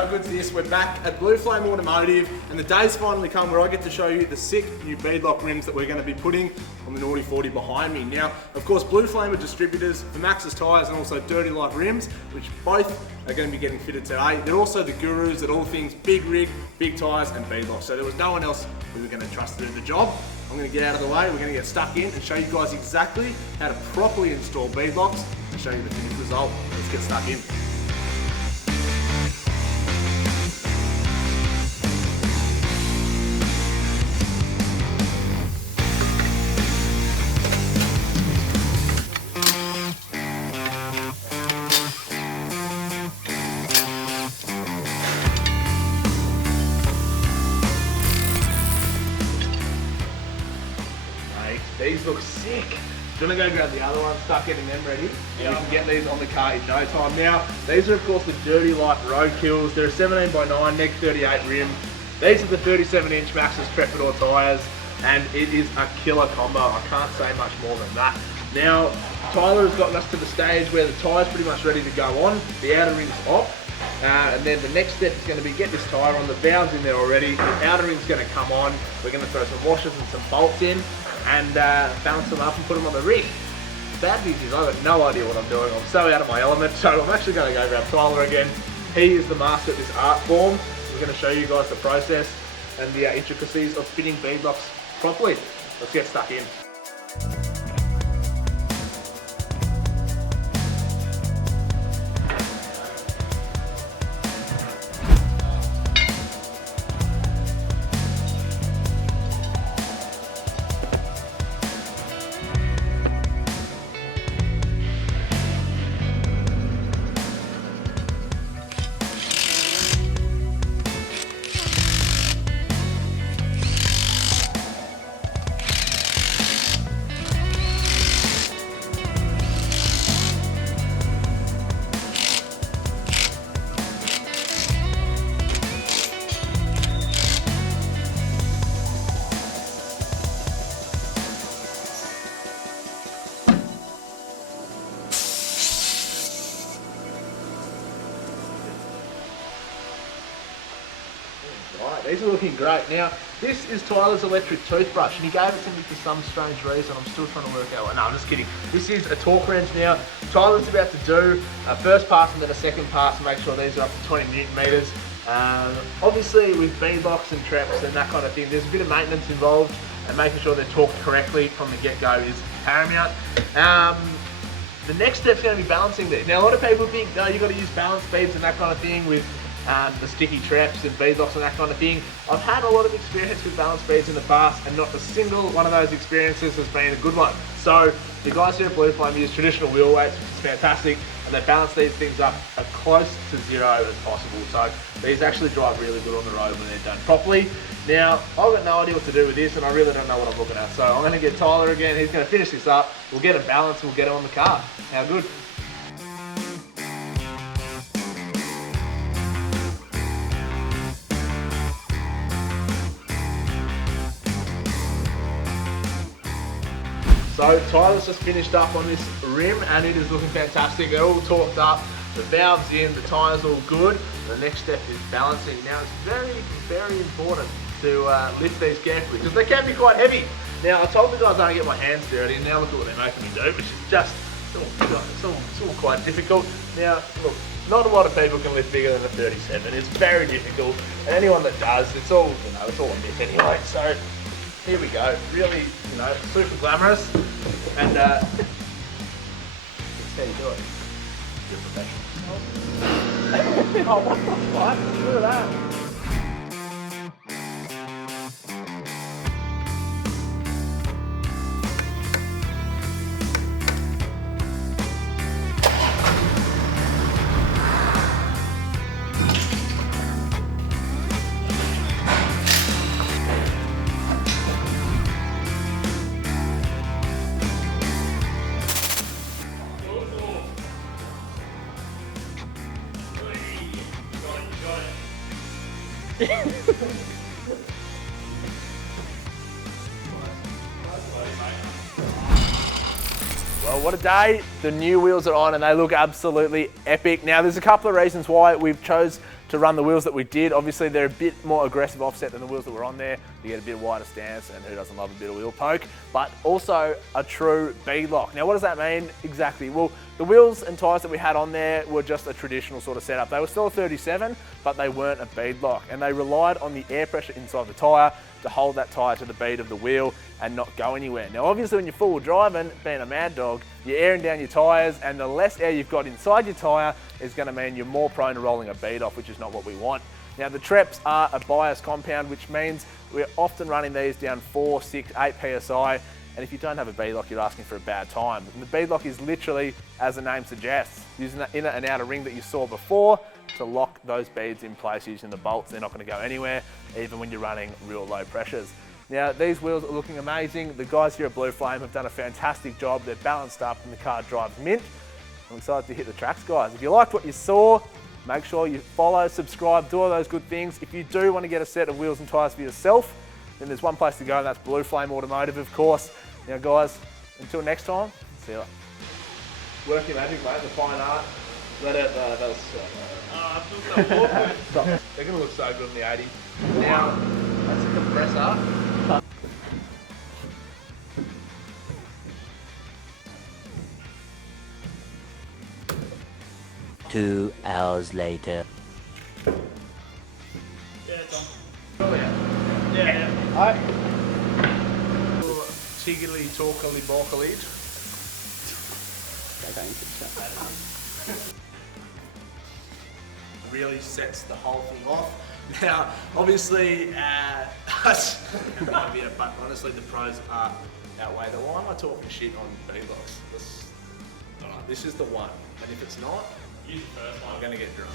How good's this? We're back at Blue Flame Automotive and the day's finally come where I get to show you the sick new Beadlock rims that we're going to be putting on the Naughty 40 behind me. Now, of course, Blue Flame are distributors for Maxxis tyres and also Dirty Light rims, which both are going to be getting fitted today. They're also the gurus at all things big rig, big tyres and Beadlock. So there was no one else we were going to trust to do the job. I'm going to get out of the way, we're going to get stuck in and show you guys exactly how to properly install Beadlocks and show you the finished result. Let's get stuck in. These look sick. Do you want to go grab the other one, start getting them ready? Yeah. We can get these on the car in no time. Now, these are of course the Dirty Light Roadkills. They're a 17x9 neg 38 rim. These are the 37-inch Maxxis Trepador tyres, and it is a killer combo. I can't say much more than that. Now, Tyler has gotten us to the stage where the tyre's pretty much ready to go on. The outer ring's off. And then the next step is going to be get this tyre on. The valve's in there already. The outer ring's going to come on. We're going to throw some washers and some bolts in and balance them up and put them on the rig. Bad news is I've got no idea what I'm doing. I'm so out of my element, so I'm actually going to go grab Tyler again. He is the master at this art form. We're going to show you guys the process and the intricacies of fitting beadlocks properly. Let's get stuck in. Right, these are looking great. Now, this is Tyler's electric toothbrush, and he gave it to me for some strange reason. I'm still trying to work out. No, I'm just kidding. This is a torque wrench. Now, Tyler's about to do a first pass and then a second pass to make sure these are up to 20 Newton meters. Obviously, with beadlocks and traps and that kind of thing, there's a bit of maintenance involved, and making sure they're torqued correctly from the get-go is paramount. The next step's going to be balancing these. Now, a lot of people think, no, you've got to use balance beads and that kind of thing with the sticky traps and beadlocks and that kind of thing. I've had a lot of experience with balance beads in the past, and not a single one of those experiences has been a good one. So the guys here at Blue Flame use traditional wheel weights, which is fantastic, and they balance these things up as close to zero as possible. So these actually drive really good on the road when they're done properly. Now, I've got no idea what to do with this, and I really don't know what I'm looking at. So I'm going to get Tyler again. He's going to finish this up. We'll get it balanced and we'll get it on the car. How good? So Tyler's just finished up on this rim and it is looking fantastic. They're all torqued up, the valve's in, the tyre's all good. The next step is balancing. Now it's very, very important to lift these carefully because they can be quite heavy. Now I told the guys I don't get my hands dirty, and now look at what they're making me do, which is just, it's all quite difficult. Now look, not a lot of people can lift bigger than a 37. It's very difficult, and anyone that does, it's all, it's all a myth anyway. So here we go, really, super glamorous, and that's how you do it. You're professional. Oh, what the fuck? Look at that. Well, what a day. The new wheels are on and they look absolutely epic. Now, there's a couple of reasons why we've chose to run the wheels that we did. Obviously, they're a bit more aggressive offset than the wheels that were on there. You get a bit wider stance, and who doesn't love a bit of wheel poke? But also a true beadlock. Now, what does that mean exactly? Well, the wheels and tyres that we had on there were just a traditional sort of setup. They were still a 37, but they weren't a beadlock, and they relied on the air pressure inside the tyre to hold that tyre to the bead of the wheel and not go anywhere. Now, obviously, when you're full driving, being a mad dog, you're airing down your tyres, and the less air you've got inside your tyre is going to mean you're more prone to rolling a bead off, which is not what we want. Now, the Treps are a bias compound, which means we're often running these down 4, 6, 8 PSI, and if you don't have a beadlock, you're asking for a bad time. And the beadlock is literally, as the name suggests, using that inner and outer ring that you saw before to lock those beads in place using the bolts. They're not going to go anywhere, even when you're running real low pressures. Now, these wheels are looking amazing. The guys here at Blue Flame have done a fantastic job. They're balanced up and the car drives mint. I'm excited to hit the tracks, guys. If you liked what you saw, make sure you follow, subscribe, do all those good things. If you do want to get a set of wheels and tyres for yourself, then there's one place to go, and that's Blue Flame Automotive, of course. Now, guys, until next time, see you later. Work your magic, mate, the fine art. Let out that was so I feel so awkward. They're going to look so good in the 80. Now, that's a compressor. Two hours later. Yeah, it's on. Oh, yeah. Yeah. Alright. Tiggly, talkily, balkily. Really sets the whole thing off. Now, obviously, but honestly, the pros are outweigh the. Why am I talking shit on Beadlocks? This is the one, and if it's not, Use the first one. I'm gonna get drunk.